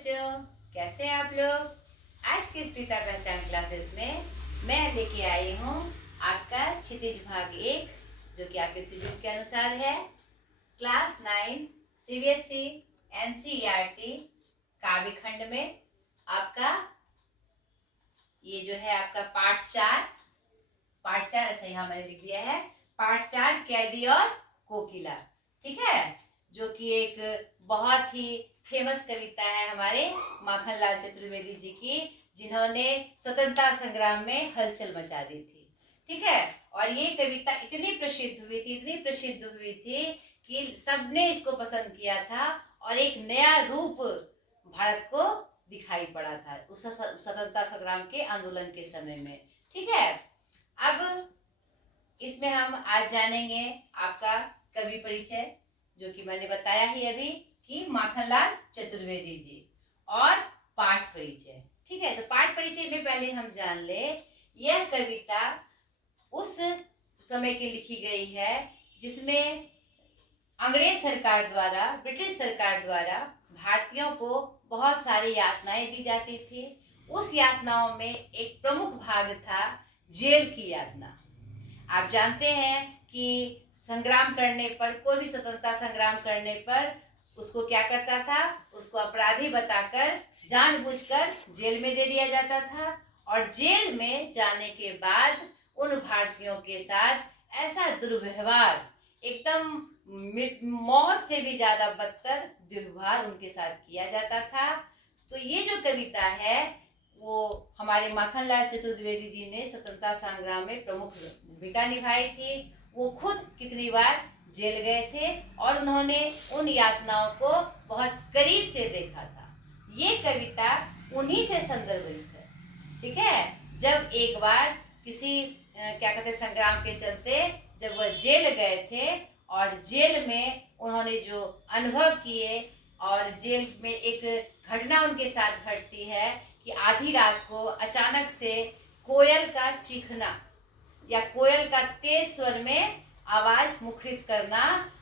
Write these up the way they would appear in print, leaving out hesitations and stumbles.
बच्चों, कैसे हैं आप लोग। आज की इस पिता पहचान क्लासेस में मैं लेके आई हूँ आपका क्षितिज भाग 1, जो कि आपके शेड्यूल के अनुसार है। क्लास 9 सीबीएसई एनसीईआरटी काव्य खंड में आपका ये जो है आपका पार्ट 4। अच्छा, यहाँ मैंने लिख दिया है पार्ट 4 कैदी और कोकिला। ठीक है, जो कि एक बहुत ही फेमस कविता है हमारे माखनलाल चतुर्वेदी जी की, जिन्होंने स्वतंत्रता संग्राम में हलचल मचा दी थी। ठीक है, और ये कविता इतनी प्रसिद्ध हुई थी कि सबने इसको पसंद किया था और एक नया रूप भारत को दिखाई पड़ा था उस स्वतंत्रता संग्राम के आंदोलन के समय में। ठीक है, अब इसमें हम आज जानेंगे आपका कवि परिचय, जो कि मैंने बताया ही अभी कि माखनलाल चतुर्वेदी जी, और पाठ परिचय। ठीक है, तो पाठ परिचय में पहले हम जान ले, यह कविता उस समय की लिखी गई है जिसमें अंग्रेज सरकार द्वारा, ब्रिटिश सरकार द्वारा भारतीयों को बहुत सारी यातनाएं दी जाती थी। उस यातनाओं में एक प्रमुख भाग था जेल की यातना। आप जानते हैं कि संग्राम करने पर, कोई भी स्वतंत्रता संग्राम करने पर उसको क्या करता था, उसको अपराधी बताकर जानबूझकर जेल में दे दिया जाता था, और जेल में जाने के बाद उन भारतीयों के साथ ऐसा दुर्व्यवहार, एकदम मौत से भी ज्यादा बदतर दुर्व्यवहार उनके साथ किया जाता था। तो ये जो कविता है वो हमारे माखनलाल चतुर्वेदी जी ने स्वतंत्रता संग्राम में प्रमुख भूमिका निभाई थी। वो खुद कितनी बार जेल गए थे और उन्होंने उन यातनाओं को बहुत करीब से देखा था। ये कविता उन्हीं से संदर्भित है। ठीक है, जब एक बार किसी क्या कहते संग्राम के चलते जब वह जेल गए थे और जेल में उन्होंने जो अनुभव किए, और जेल में एक घटना उनके साथ घटती है कि आधी रात को अचानक से कोयल का चीखना या कोयल का तेज स्वर में आवाज मुखरित करना,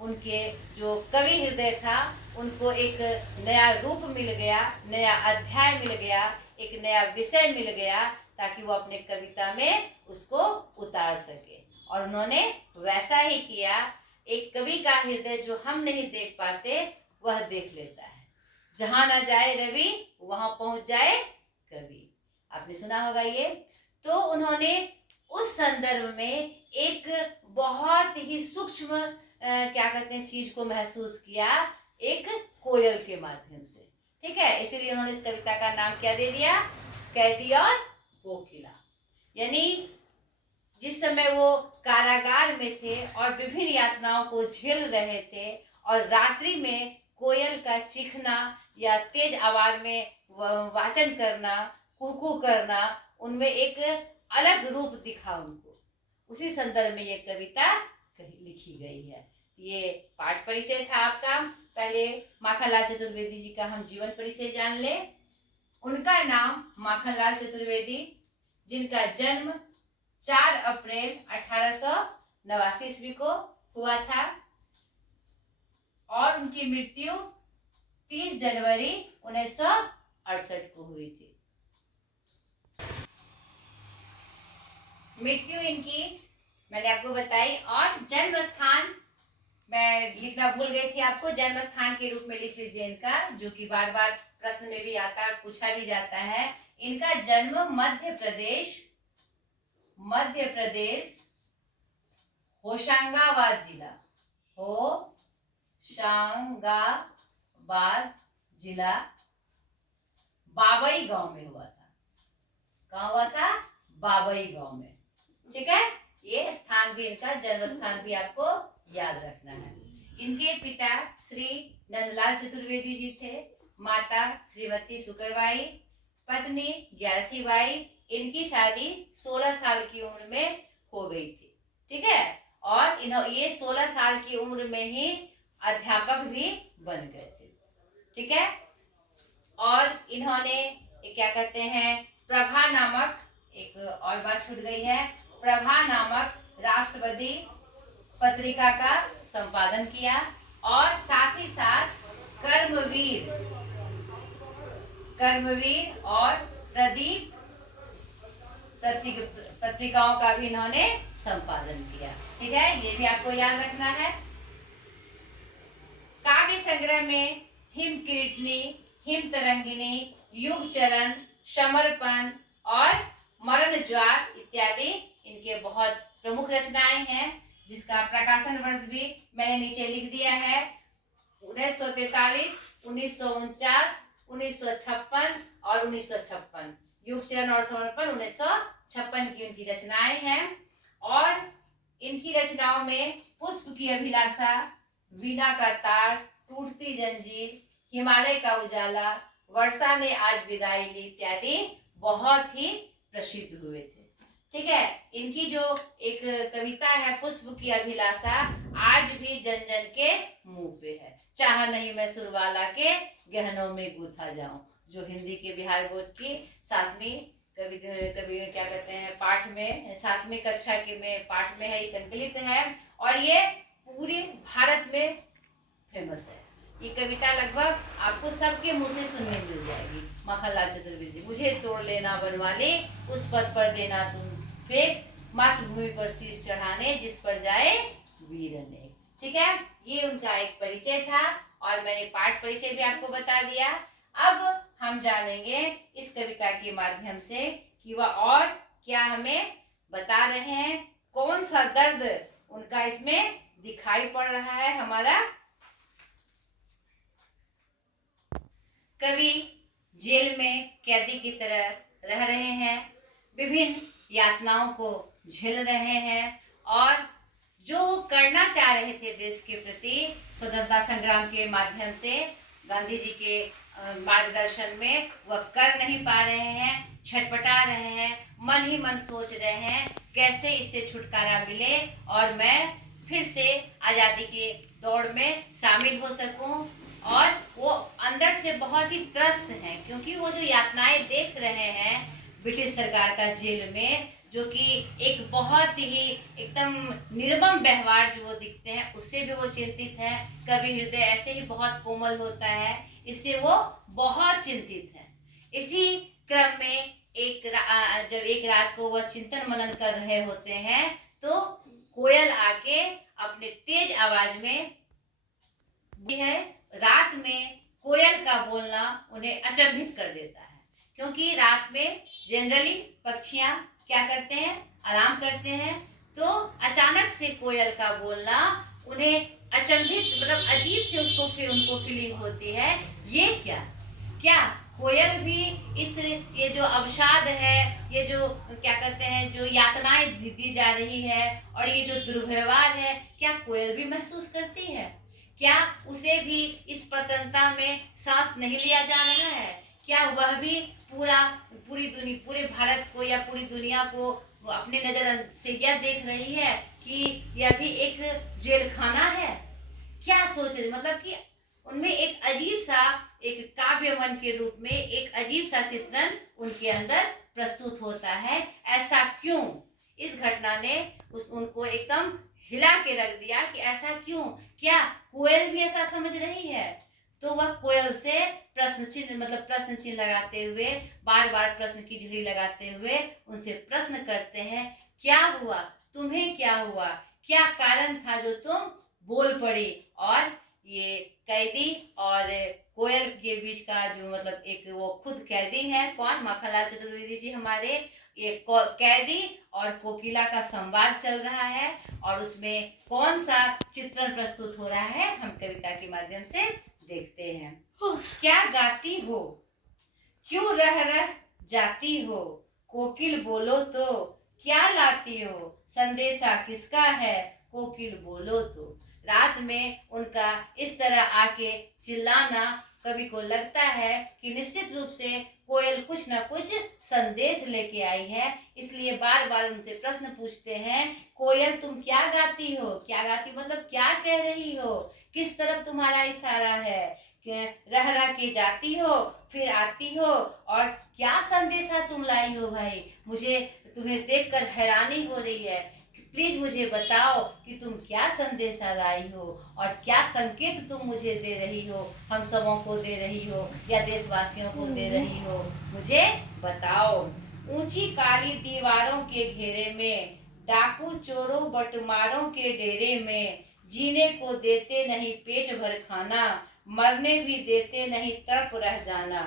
उनके जो कवि हृदय था उनको एक नया रूप मिल गया, नया अध्याय मिल गया, एक नया विषय मिल गया, ताकि वो अपने कविता में उसको उतार सके। और उन्होंने वैसा ही किया। एक कवि का हृदय जो हम नहीं देख पाते वह देख लेता है। जहां ना जाए रवि वहां पहुंच जाए कवि, आपने सुना होगा ये। तो उन्होंने उस संदर्भ में एक बहुत ही सूक्ष्म क्या कहते हैं चीज को महसूस किया, एक कोयल के माध्यम से। ठीक है, इसीलिए उन्होंने इस कविता का नाम क्या दे दिया, कैदी और कोकिला। यानी जिस समय वो कारागार में थे और विभिन्न यातनाओं को झेल रहे थे, और रात्रि में कोयल का चीखना या तेज आवाज में वाचन करना, कुहू करना, उनमें एक अलग रूप दिखा उनको। उसी संदर्भ में ये कविता लिखी गई है। ये पाठ परिचय था आपका। पहले माखनलाल चतुर्वेदी जी का हम जीवन परिचय जान ले। उनका नाम माखनलाल चतुर्वेदी, जिनका जन्म 4 अप्रैल 1889 ईस्वी को हुआ था, और उनकी मृत्यु 30 जनवरी 1968 को हुई थी। मृत्यु इनकी मैंने आपको बताई, और जन्म स्थान मैं लिखना भूल गई थी आपको, जन्म स्थान के रूप में लिख लीजिए इनका, जो कि बार बार प्रश्न में भी आता है, पूछा भी जाता है। इनका जन्म मध्य प्रदेश होशंगाबाद जिला बाबई गांव में हुआ था। कहाँ हुआ था, बाबई गांव में। ठीक है, ये स्थान भी, इनका जन्म स्थान भी आपको याद रखना है। इनके पिता श्री नंदलाल चतुर्वेदी जी थे, माता श्रीमती शुकरबाई, पत्नी ग्यारसी बाई। इनकी शादी 16 साल की उम्र में हो गई थी। ठीक है, और ये 16 साल की उम्र में ही अध्यापक भी बन गए थे। ठीक है, और इन्होंने क्या कहते हैं, प्रभा नामक, एक और बात छूट गई है, प्रभा नामक राष्ट्रवादी पत्रिका का संपादन किया, और साथ ही साथ कर्मवीर कर्मवीर और प्रदीप पत्रिकाओं का भी इन्होंने संपादन किया। ठीक है, ये भी आपको याद रखना है। काव्य संग्रह में हिम कीर्तनी, हिम तरंगिनी, युग चरण, समर्पण और मरण ज्वार इत्यादि इनके बहुत प्रमुख रचनाएं हैं, जिसका प्रकाशन वर्ष भी मैंने नीचे लिख दिया है। 1943, 1949, 1956 और 1956। युग चरण और समर्पण 1956 की उनकी रचनाएं हैं। और इनकी रचनाओं में पुष्प की अभिलाषा, वीणा का तार, टूटती जंजीर, हिमालय का उजाला, वर्षा ने आज विदाई ली इत्यादि बहुत ही प्रसिद्ध हुए थे। ठीक है, इनकी जो एक कविता है पुष्प की अभिलाषा, आज भी जन जन के मुंह पे है। चाह नहीं मैं सुरवाला के गहनों में गूथा जाऊं, जो हिंदी के बिहार बोर्ड की 7वीं कवि क्या कहते हैं पाठ में, 7वीं कक्षा के में पाठ में है, संकलित है और ये पूरे भारत में फेमस है। ये कविता लगभग आपको सबके मुंह से सुनने मिल जाएगी। माखनलाल चतुर्वेदी। मुझे तोड़ लेना बनवाले, उस पद पर देना तुम फेंक, मातृभूमि पर शीश चढ़ाने, जिस पर जाए वीर अनेक। ठीक है, ये उनका एक परिचय था और मैंने पाठ परिचय भी आपको बता दिया। अब हम जानेंगे इस कविता के माध्यम से कि वह और क्या हमें बता रहे हैं, कौन सा दर्द उनका इसमें दिखाई पड़ रहा है। हमारा कवि जेल में कैदी की तरह रह रहे हैं, विभिन्न यातनाओं को झेल रहे हैं और जो वो करना चाह रहे थे देश के प्रति स्वतंत्रता संग्राम के माध्यम से, गांधी जी के मार्गदर्शन में, वह कर नहीं पा रहे हैं, छटपटा रहे हैं, मन ही मन सोच रहे हैं कैसे इससे छुटकारा मिले और मैं फिर से आज़ादी की दौड़ में शामिल हो सकूं। और वो अंदर से बहुत ही त्रस्त हैं, क्योंकि वो जो यातनाएं देख रहे हैं ब्रिटिश सरकार का जेल में, जो कि एक बहुत ही एकदम निर्मम व्यवहार जो वो दिखते हैं, उससे भी वो चिंतित हैं। कभी हृदय ऐसे ही बहुत कोमल होता है, इससे वो बहुत चिंतित हैं। इसी क्रम में जब एक रात को वह चिंतन मनन कर रहे होते हैं तो कोयल आके अपने तेज आवाज में है। रात में कोयल का बोलना उन्हें अचंभित कर देता है, क्योंकि रात में जनरली पक्षियां क्या करते हैं, आराम करते हैं। तो अचानक से कोयल का बोलना उन्हें अचंभित, मतलब अजीब से उनको फीलिंग होती है। ये क्या कोयल भी ये जो अवसाद है, ये जो क्या कहते हैं, जो यातनाएं दी जा रही है और ये जो दुर्व्यवहार है, क्या कोयल भी महसूस करती है? क्या उसे भी इस प्रतनता में सांस नहीं लिया जा रहा है? क्या वह भी पूरे भारत को या पूरी दुनिया को अपने नजर से यह देख रही है कि यह भी एक जेल खाना है? क्या सोच रही, मतलब कि उनमें एक अजीब सा, एक काव्य मन के रूप में एक अजीब सा चित्रण उनके अंदर प्रस्तुत होता है। ऐसा क्यों? इस घटना ने उनको एकदम हिला के रख दिया कि ऐसा क्यों, क्या कोयल भी ऐसा समझ रही है? तो वह कोयल से प्रश्न चिन्ह लगाते हुए, बार बार प्रश्न की झड़ी लगाते हुए उनसे प्रश्न करते हैं, क्या हुआ, तुम्हें क्या हुआ, क्या कारण था जो तुम बोल पड़ी? और ये कैदी और कोयल के बीच का जो एक वो खुद कैदी है, कौन, माखनलाल चतुर्वेदी जी हमारे, ये कैदी और कोकिला का संवाद चल रहा है और उसमें कौन सा चित्रण प्रस्तुत हो रहा है हम कविता के माध्यम से देखते हैं। क्या गाती हो, क्यों रह रह जाती हो, कोकिल बोलो तो, क्या लाती हो, संदेशा किसका है, कोकिल बोलो तो। रात में उनका इस तरह आके चिल्लाना कवि को लगता है कि निश्चित रूप से कोयल कुछ न कुछ संदेश लेके आई है, इसलिए बार बार उनसे प्रश्न पूछते हैं, कोयल तुम क्या गाती हो, क्या गाती मतलब क्या कह रही हो, किस तरफ तुम्हारा इशारा है, रह रह के जाती हो फिर आती हो और क्या संदेशा तुम लाई हो भाई, मुझे तुम्हें देखकर हैरानी हो रही है, प्लीज मुझे बताओ कि तुम क्या संदेशा लाई हो और क्या संकेत तुम मुझे दे रही हो, हम सबों को दे रही हो या देशवासियों को दे रही हो, मुझे बताओ। ऊंची काली दीवारों के घेरे में, डाकू चोरों बटमारों के डेरे में, जीने को देते नहीं पेट भर खाना, मरने भी देते नहीं तड़प रह जाना।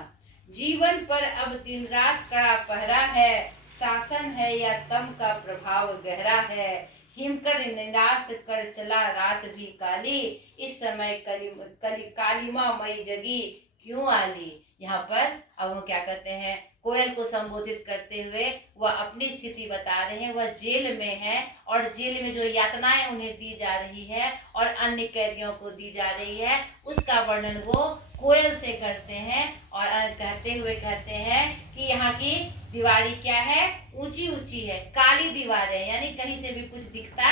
जीवन पर अब दिन रात कड़ा पहरा है, शासन है या तम का प्रभाव गहरा है। हिमकर निराश कर चला रात भी काली, इस समय कालिमा मई जगी क्यों आली। यहाँ पर अब हम क्या करते हैं, कोयल को संबोधित करते हुए वह अपनी स्थिति बता रहे हैं। वह जेल में है और जेल में जो यातनाएं उन्हें दी जा रही है और अन्य कैदियों को दी जा रही है, उसका वर्णन वो कोयल से करते हैं और कहते हुए कहते हैं कि यहाँ की दीवारी क्या है, ऊंची ऊंची है, काली दीवारें, यानी कहीं से भी कुछ दिखता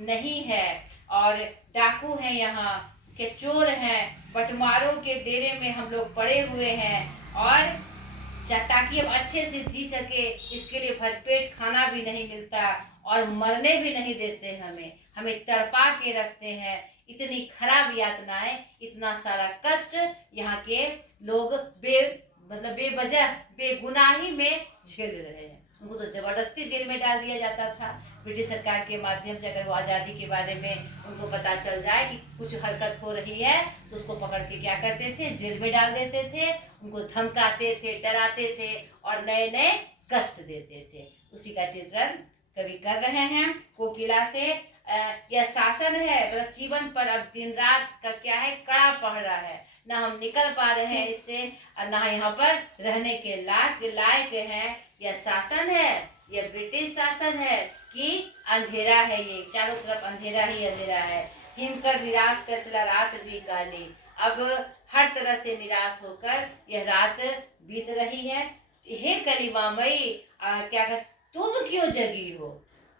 नहीं है। और डाकू हैं, यहाँ के चोर हैं, बटमारों के डेरे में हम लोग पड़े हुए हैं और ताकि हम अच्छे से जी सके इसके लिए भरपेट खाना भी नहीं मिलता और मरने भी नहीं देते, हमें तड़पा के रखते हैं। इतनी खराब यातनाएं, इतना सारा कष्ट यहाँ के लोग बेवजह बेगुनाही में झेल रहे हैं। उनको तो जबरदस्ती जेल में डाल दिया जाता था। ब्रिटिश सरकार के माध्यम से अगर वो आज़ादी के बारे में उनको पता चल जाए कि कुछ हरकत हो रही है तो उसको पकड़ के क्या करते थे, जेल में डाल देते थे, उनको धमकाते थे, डराते थे और नए नए कष्ट देते थे। उसी का चित्रण कवि कर रहे हैं कोकिला से। यह शासन है, मतलब जीवन पर अब दिन रात का क्या है, कड़ा पहरा है, ना हम निकल पा रहे हैं इससे और ना यहाँ पर रहने के लायक हैं। यह शासन है, यह ब्रिटिश शासन है कि अंधेरा है, ये चारों तरफ अंधेरा ही अंधेरा है। हिमकर निराश कर चला रात भी काली, अब हर तरह से निराश होकर यह रात बीत रही है। हे कलिमामयी, क्या कर, तुम क्यों जगी हो,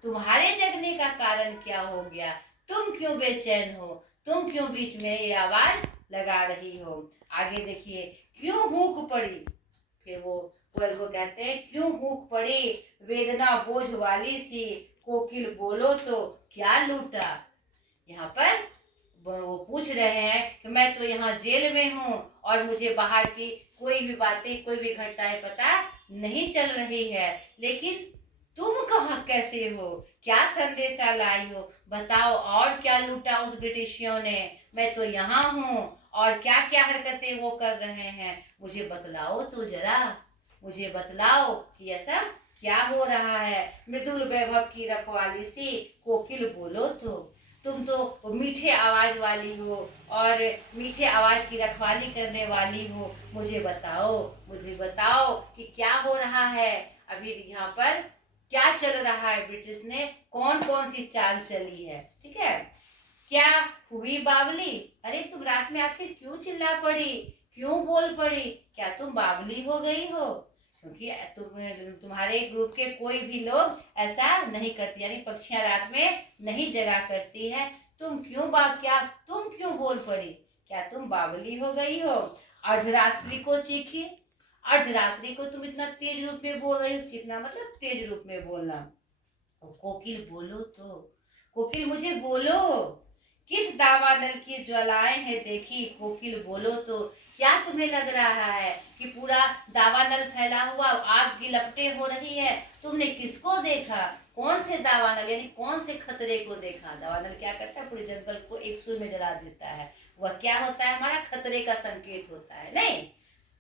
तुम्हारे जगने का कारण क्या हो गया, तुम क्यों बेचैन हो, तुम क्यों बीच में ये आवाज लगा रही हो। आगे देखिए, क्यों हूक पड़ी, फिर वो कोयल को कहते हैं क्यों हूक पड़ी, वेदना बोझ वाली सी, कोकिल बोलो तो क्या लूटा। यहाँ पर वो पूछ रहे हैं कि मैं तो यहाँ जेल में हूँ और मुझे बाहर की कोई भी बातें, कोई भी घटनाएं पता नहीं चल रही है, लेकिन तुम कहाँ कैसे हो, क्या संदेशा लाई हो, बताओ और क्या लूटा उस ब्रिटिशियों ने, मैं तो यहाँ हूँ और क्या क्या हरकतें वो कर रहे हैं, मुझे बतलाओ तो जरा, मुझे बतलाओ कि ऐसा क्या हो रहा है। मृदुल वैभव की रखवाली सी, कोकिल बोलो तो, तुम तो मीठे आवाज वाली हो और मीठे आवाज की रखवाली करने वाली हो, मुझे बताओ कि क्या हो रहा है। अभी यहाँ पर क्या चल रहा है, ब्रिटिश ने कौन कौन सी चाल चली है, ठीक है। क्या हुई बावली, अरे तुम रात में आखिर क्यों चिल्ला पड़ी, क्यों बोल पड़ी, क्या तुम बावली हो गई हो, क्योंकि तुम्हारे ग्रुप के कोई भी लोग ऐसा नहीं करती, यानी पक्षियां रात में नहीं जगा करती है, तुम क्यों बोल पड़ी, क्या तुम बावली हो गई हो। अर्धरात्रि को चीखी, अर्धरात्रि को तुम इतना तेज रूप में बोल रही हो, चीखना मतलब तेज रूप में बोलना। कोकिल बोलो तो, कोकिल मुझे बोलो, किस दावानल की ज्वालाएं हैं देखी, कोकिल बोलो तो, क्या तुम्हें लग रहा है कि पूरा दावानल फैला हुआ आग की लपटें हो रही है, तुमने किसको देखा, कौन से दावानल, यानी कौन से खतरे को देखा। दावानल क्या करता है, पूरे जंगल को एक सुर में जला देता है, वह क्या होता है, हमारा खतरे का संकेत होता है, नहीं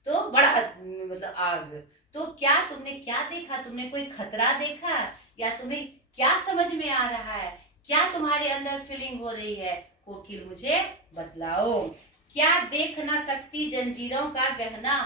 तो बड़ा मतलब आग। तो क्या तुमने क्या देखा, तुमने कोई खतरा देखा, या तुम्हें क्या समझ में आ रहा है, क्या तुम्हारे अंदर फीलिंग हो रही है, कोकिल मुझे बतलाओ। क्या देख ना सकती जंजीरों का गहना,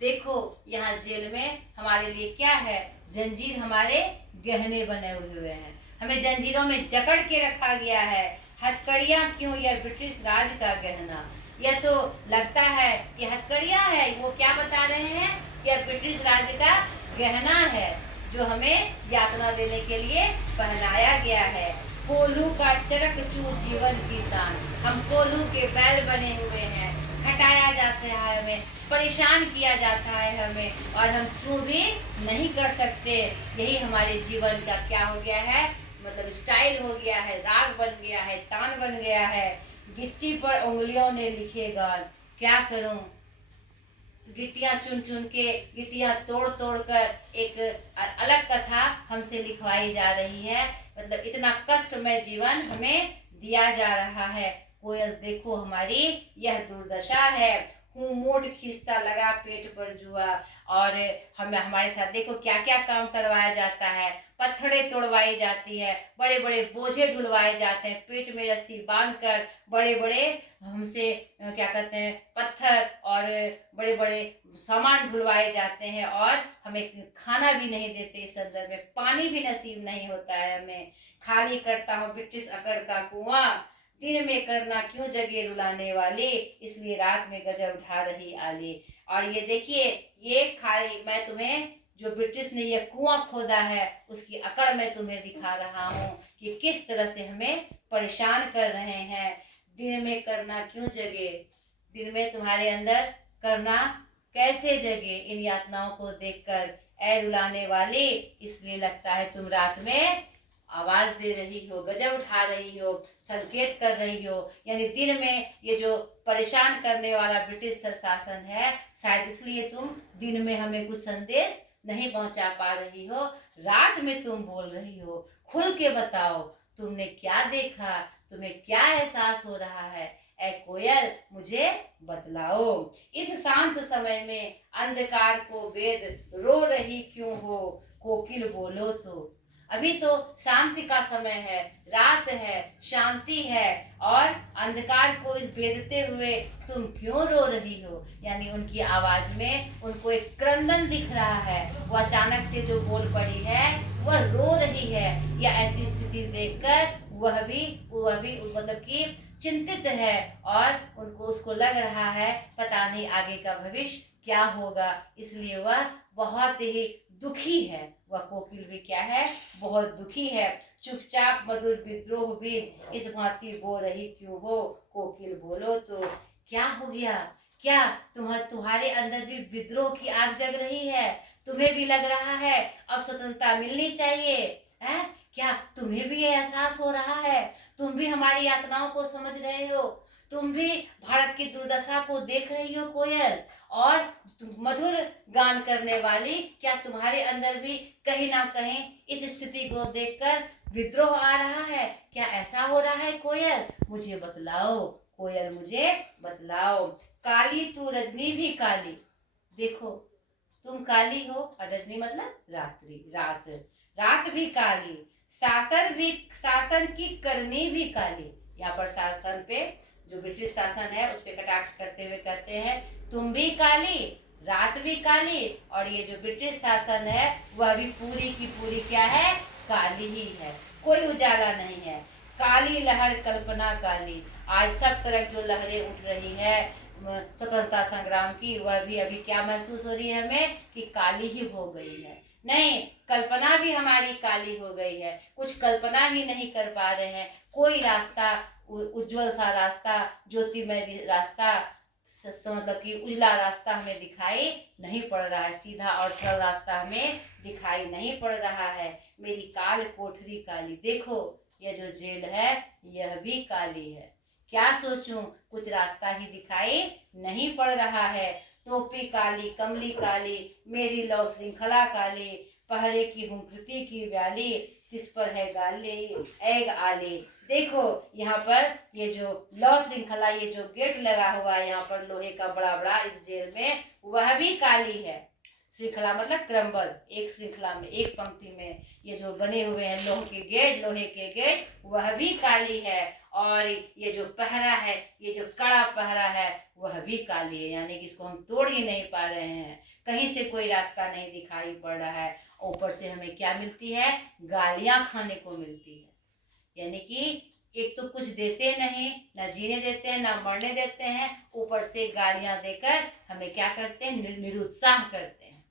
देखो यहाँ जेल में हमारे लिए क्या है, जंजीर हमारे गहने बने हुए हैं, हमें जंजीरों में जकड़ के रखा गया है। हथकड़ियाँ क्यों, यह ब्रिटिश राज का गहना, यह तो लगता है कि हथकड़ियाँ है, वो क्या बता रहे हैं, यह ब्रिटिश राज का गहना है जो हमें यातना देने के लिए पहनाया गया है। कोल्हू का चरक चू जीवन की तान, हम कोल्हू के बैल बने हुए हैं, हटाया जाता है हमें, परेशान किया जाता है हमें और हम चू भी नहीं कर सकते। यही हमारे जीवन का क्या हो गया है, मतलब स्टाइल हो गया है, राग बन गया है, तान बन गया है। गिट्टी पर उंगलियों ने लिखे गान, क्या करूं, गिट्टियां चुन चुन के, गिट्टियां तोड़ तोड़ कर एक अलग कथा हमसे लिखवाई जा रही है। मतलब इतना कष्टमय जीवन हमें दिया जा रहा है। कोयल देखो हमारी यह दुर्दशा है, हूँ मोट खींचता लगा पेट पर जुआ। और हमें हमारे साथ देखो क्या क्या काम करवाया जाता है। पत्थरे तोड़वाई जाती है, बड़े बड़े बोझे ढुलवाए जाते हैं, पेट में रस्सी बांधकर बड़े बड़े हमसे क्या कहते हैं पत्थर और बड़े बड़े सामान ढुलवाए जाते हैं। और हमें खाना भी नहीं देते, इस संदर्भ में पानी भी नसीब नहीं होता है हमें। खाली करता हूँ ब्रिटिश अकड़ का कुआं, दिन में करना क्यों जगे रुलाने वाले, इसलिए रात में गजब उठा रही आले। और ये देखिए, ये खाली मैं तुम्हें जो ब्रिटिश ने ये कुआं खोदा है उसकी अकड़ मैं तुम्हें दिखा रहा हूँ कि किस तरह से हमें परेशान कर रहे हैं। दिन में करना क्यों जगे, दिन में तुम्हारे अंदर करना कैसे जगे इन यातनाओं को देखकर, ऐ रुलाने वाले, इसलिए लगता है तुम रात में आवाज दे रही हो, गजब उठा रही हो, संकेत कर रही हो। यानी दिन में ये जो परेशान करने वाला ब्रिटिश शासन है, शायद इसलिए तुम दिन में हमें कुछ संदेश नहीं पहुंचा पा रही हो, रात में तुम बोल रही हो। खुल के बताओ तुमने क्या देखा, तुम्हें क्या एहसास हो रहा है, ऐ कोयल मुझे बतलाओ। इस शांत समय में अंधकार को वेद रो रही क्यों हो, कोकिल बोलो तो। अभी तो शांति का समय है, रात है, शांति है, और अंधकार को इस बेदते हुए तुम क्यों रो रही हो। यानी उनकी आवाज में उनको एक क्रंदन दिख रहा है। वो अचानक से जो बोल पड़ी है वह रो रही है। या ऐसी स्थिति देखकर वह भी मतलब कि चिंतित है, और उनको उसको लग रहा है पता नहीं आगे का भविष्य क्या होगा, इसलिए वह बहुत ही दुखी है। वह कोकिल भी क्या है, बहुत दुखी है। चुपचाप मधुर विद्रोह बीज इस भांति बो रही क्यों हो, कोकिल बोलो तो। क्या हो गया, क्या तुम्हारे अंदर भी विद्रोह की आग जग रही है, तुम्हें भी लग रहा है अब स्वतंत्रता मिलनी चाहिए है? क्या तुम्हें भी ये एहसास हो रहा है, तुम भी हमारी यातनाओं को समझ रहे हो, तुम भी भारत की दुर्दशा को देख रही हो कोयल। और मधुर गान करने वाली, क्या तुम्हारे अंदर भी कहीं ना कहीं इस स्थिति को देखकर विद्रोह आ रहा है, क्या ऐसा हो रहा है कोयल, मुझे बतलाओ, कोयल मुझे बतलाओ। काली तू रजनी भी काली, देखो तुम काली हो, और रजनी मतलब रात्रि, रात, रात भी काली, शासन की करनी भी काली। यहाँ पर शासन पे, जो ब्रिटिश शासन है उस पे कटाक्ष करते हुए कहते हैं तुम भी काली, रात भी काली, और ये जो ब्रिटिश शासन है वह भी पूरी की पूरी क्या है, काली ही है, कोई उजाला नहीं है। काली लहर कल्पना काली, आज सब तरफ जो लहरें उठ रही है स्वतंत्रता संग्राम की, वह भी अभी क्या महसूस हो रही है हमें कि काली ही हो गई है। नहीं, कल्पना भी हमारी काली हो गई है, कुछ कल्पना ही नहीं कर पा रहे हैं। कोई रास्ता, उज्जवल सा रास्ता, ज्योतिमय रास्ता, मतलब कि उजला रास्ता हमें दिखाई नहीं पड़ रहा है, सीधा और सरल रास्ता हमें दिखाई नहीं पड़ रहा है। मेरी काल कोठरी काली, देखो यह जो जेल है यह भी काली है। क्या सोचूं, कुछ रास्ता ही दिखाई नहीं पड़ रहा है। टोपी काली, कमली काली, मेरी लौ श्रृंखला काली, पहरे की हूँ कृति की व्याली, किस पर है गाले एग आले। देखो यहाँ पर ये जो लौ श्रृंखला, ये जो गेट लगा हुआ है यहाँ पर लोहे का बड़ा बड़ा इस जेल में, वह भी काली है। श्रृंखला मतलब क्रमबद्ध, एक श्रृंखला में, एक पंक्ति में ये जो बने हुए हैं लोहे के गेट, वह भी काली है। और ये जो पहरा है, ये जो कड़ा पहरा है, वह भी काली है। यानी कि इसको हम तोड़ ही नहीं पा रहे हैं, कहीं से कोई रास्ता नहीं दिखाई पड़ रहा है। ऊपर से हमें क्या मिलती है, गालियां खाने को मिलती है। यानी कि एक तो कुछ देते नहीं, ना जीने देते हैं, ना मरने देते हैं, ऊपर से गालियां देकर हमें क्या करते हैं, निरुत्साह करते हैं,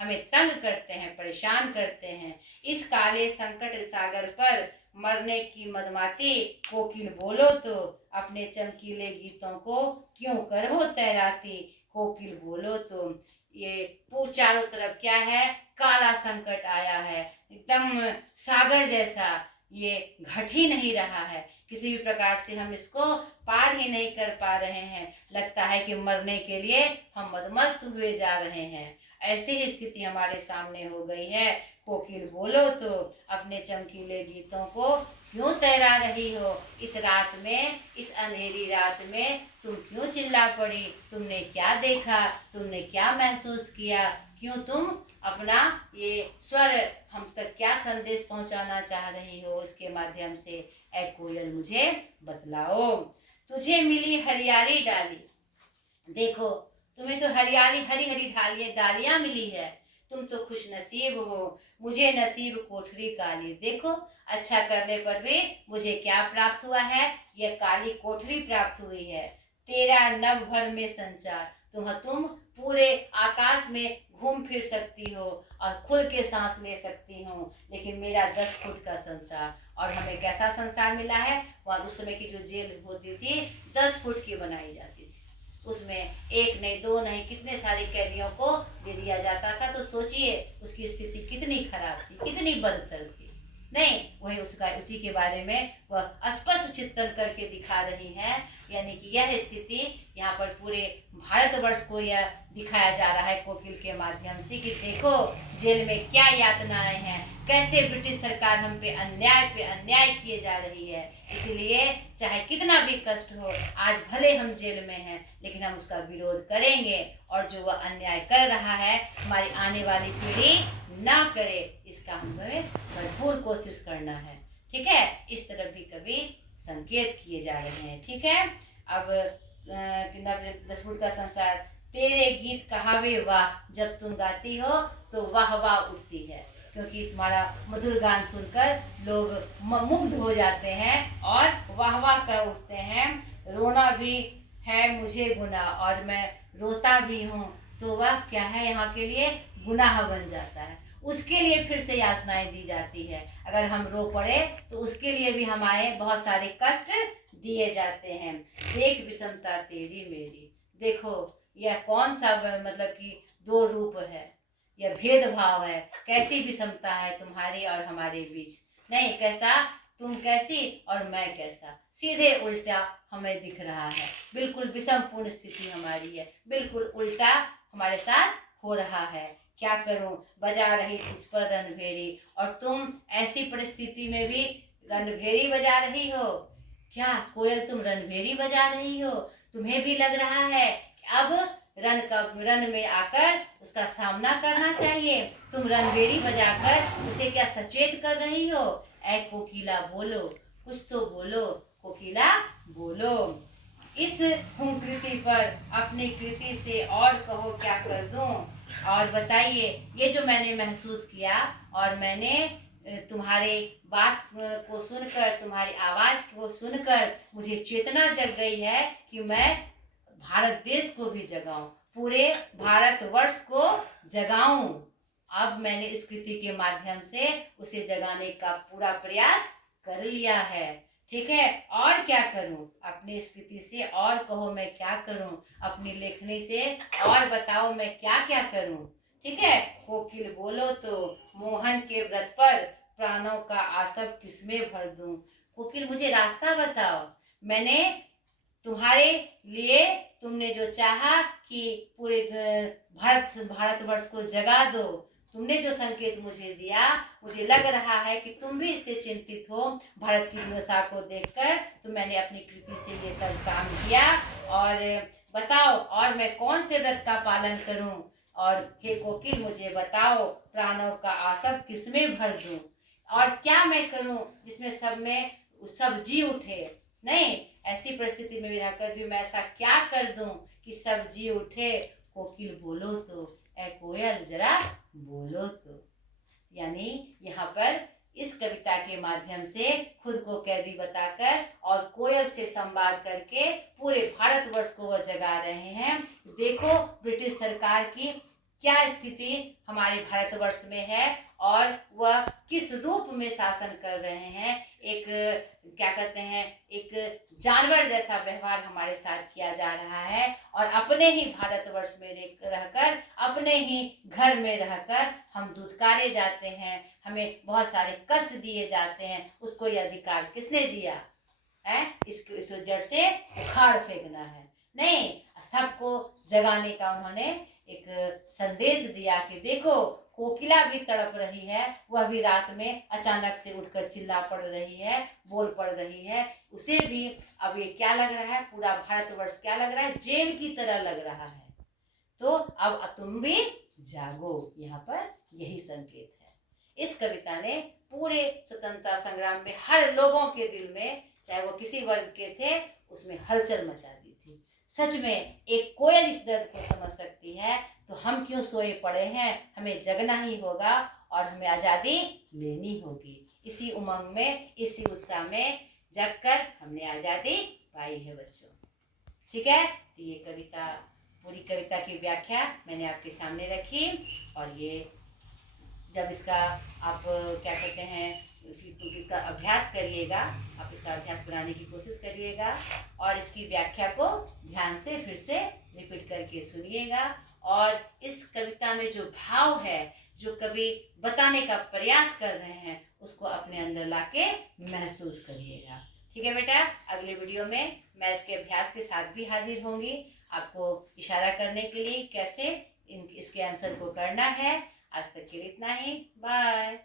हमें तंग करते हैं, परेशान करते हैं। इस काले संकट सागर पर मरने की मदमाती, कोकिल बोलो तो, अपने चमकीले गीतों को क्यों करो तैराती, कोकिल बोलो तो। ये चारों तरफ क्या है, काला संकट आया है, एकदम सागर जैसा। ये घट ही नहीं रहा है, किसी भी प्रकार से हम इसको पार ही नहीं कर पा रहे हैं। लगता है कि मरने के लिए हम मदमस्त हुए जा रहे हैं। ऐसी ही स्थिति हमारे सामने हो गई है। कोकिल बोलो तो अपने चमकीले गीतों को क्यों तैरा रही हो? इस रात में, इस अंधेरी रात में तुम क्यों चिल्ला पड़ी? तुमने क्या देखा? तुमने क्या महसूस किया? क्यों तुम अपना ये स्वर हम तक क्या संदेश पहुंचाना चाह रही हो? इसके माध्यम से ऐ कोयल मुझे बतलाओ। तुझे मिली हरियाली डाली, देखो तुम्हें तो हरियाली, हरी हरी डालियां मिली है। तुम तो खुश नसीब हो, मुझे नसीब कोठरी काली। देखो अच्छा करने पर भी मुझे क्या प्राप्त हुआ है? यह काली कोठरी प्राप्त हुई है। तेरा नभ भर में संचार, तुम पूरे आकाश में घूम फिर सकती हो और खुल के सांस ले सकती हो, लेकिन मेरा 10 फुट का संसार। और हमें कैसा संसार मिला है? वह उस समय की जो जेल होती थी 10 फुट की बनाई जाती थी, उसमें एक नहीं, दो नहीं, कितने सारे कैदियों को दे दिया जाता था। तो सोचिए उसकी स्थिति कितनी खराब थी, कितनी बदतर थी। नहीं, वही उसी के बारे में वह स्पष्ट चित्रण करके दिखा रही है। यानी कि यह स्थिति यहाँ पर पूरे भारतवर्ष को यह दिखाया जा रहा है कोकिल के माध्यम से कि देखो जेल में क्या यातनाएं हैं, कैसे ब्रिटिश सरकार हम पे अन्याय किए जा रही है। इसलिए चाहे कितना भी कष्ट हो, आज भले हम जेल में हैं, लेकिन हम उसका विरोध करेंगे और जो वह अन्याय कर रहा है हमारी आने वाली पीढ़ी ना करे, इसका हमें भरपूर कोशिश करना है। ठीक है, इस तरफ भी कभी संकेत किए जा रहे हैं। ठीक है, अब 10 फुट का संसार, तेरे गीत कहावे वाह, जब तुम गाती हो तो वाह वाह उठती है, क्योंकि तुम्हारा मधुर गान सुनकर लोग मुग्ध हो जाते हैं और वाह वाह कर उठते हैं। रोना भी है मुझे गुनाह और मैं रोता भी हूँ, तो वह क्या है, यहाँ के लिए गुनाह बन जाता है। उसके लिए फिर से यातनाएं दी जाती है। अगर हम रो पड़े तो उसके लिए भी हमारे बहुत सारे कष्ट दिए जाते हैं। देख विषमता तेरी मेरी, देखो यह कौन सा मतलब कि दो रूप है, यह भेदभाव है, कैसी विषमता है तुम्हारी और हमारे बीच। नहीं, कैसा, तुम कैसी और मैं कैसा, सीधे उल्टा हमें दिख रहा है। बिल्कुल विषम पूर्ण स्थिति हमारी है, बिल्कुल उल्टा हमारे साथ हो रहा है। क्या करूं, बजा रही तुझ पर रणभेरी, और तुम ऐसी परिस्थिति में भी रणभेरी बजा रही हो। क्या कोयल, तुम रणभेरी बजा रही हो? तुम्हें भी लग रहा है कि अब रन में आकर उसका सामना करना चाहिए? तुम रणभेरी बजाकर उसे क्या सचेत कर रही हो? ऐ कोकिला बोलो, कुछ तो बोलो, कोकिला बोलो। इस कृति पर अपनी कृति से और कहो क्या कर दूं? और बताइए, ये जो मैंने महसूस किया और मैंने तुम्हारे बात को सुनकर, तुम्हारी आवाज को सुनकर मुझे चेतना जग गई है कि मैं भारत देश को भी जगाऊं, पूरे भारतवर्ष को जगाऊं। अब मैंने इस कृति के माध्यम से उसे जगाने का पूरा प्रयास कर लिया है। ठीक है, और क्या करूं? अपनी स्थिति से और कहो मैं क्या करूं? अपनी लेखनी से और बताओ मैं क्या क्या करूं? ठीक है, कोकिल बोलो तो मोहन के व्रत पर प्राणों का आसव किसमें भर दूं? कोकिल मुझे रास्ता बताओ। मैंने तुम्हारे लिए, तुमने जो चाहा कि पूरे भारतवर्ष को जगा दो, तुमने जो संकेत मुझे दिया, मुझे लग रहा है कि तुम भी इससे चिंतित हो भारत की दुर्दशा को देखकर। तो मैंने अपनी कृति से ये सब काम किया। और बताओ, और मैं कौन से व्रत का पालन करूं? और हे कोकिल मुझे बताओ, प्राणों का आसव किसमें भर दूं? और क्या मैं करूं जिसमें सब जी उठे? नहीं, ऐसी परिस्थिति में रहकर भी मैं ऐसा क्या कर दूं कि सब जी उठे? कोकिल बोलो तो, ऐ कोयल जरा बोलो तो। यानी यहाँ पर इस कविता के माध्यम से खुद को कैदी बताकर और कोयल से संवाद करके पूरे भारतवर्ष को वह जगा रहे हैं। देखो ब्रिटिश सरकार की क्या स्थिति हमारे भारतवर्ष में है और वह किस रूप में शासन कर रहे हैं। एक क्या कहते हैं, एक जानवर जैसा व्यवहार हमारे साथ किया जा रहा है और अपने ही भारतवर्ष में रहकर अपने अपने ही घर में रहकर हम धुतकारे जाते हैं, हमें बहुत सारे कष्ट दिए जाते हैं, उसको ये अधिकार किसने दिया है? इस जड़ से उखाड़ फेंकना है। नहीं, सबको जगाने का उन्होंने एक संदेश दिया कि देखो कोकिला भी तड़प रही है, वह भी रात में अचानक से उठकर चिल्ला पड़ रही है, बोल पड़ रही है, उसे भी अब ये क्या लग रहा है, पूरा भारतवर्ष क्या लग रहा है, जेल की तरह लग रहा है। तो अब तुम भी जागो, यहाँ पर यही संकेत है। इस कविता ने पूरे स्वतंत्रता संग्राम में हर लोगों के दिल में, चाहे वो किसी वर्ग के थे, उसमें हलचल मचा दी थी। सच में एक कोयल इस दर्द को समझ सकती है, तो हम क्यों सोए पड़े हैं, हमें जगना ही होगा और हमें आज़ादी लेनी होगी। इसी उमंग में, इसी उत्साह में जगकर हमने आज़ादी पाई है बच्चों। ठीक है, तो ये कविता, पूरी कविता की व्याख्या मैंने आपके सामने रखी। और ये जब इसका आप क्या कहते हैं, इसका अभ्यास करिएगा, आप इसका अभ्यास बनाने की कोशिश करिएगा और इसकी व्याख्या को ध्यान से फिर से रिपीट करके सुनिएगा। और इस कविता में जो भाव है, जो कवि बताने का प्रयास कर रहे हैं, उसको अपने अंदर लाके महसूस करिएगा। ठीक है बेटा, अगले वीडियो में मैं इसके अभ्यास के साथ भी हाजिर होंगी, आपको इशारा करने के लिए कैसे इसके आंसर को करना है। आज तक के लिए इतना ही, बाय।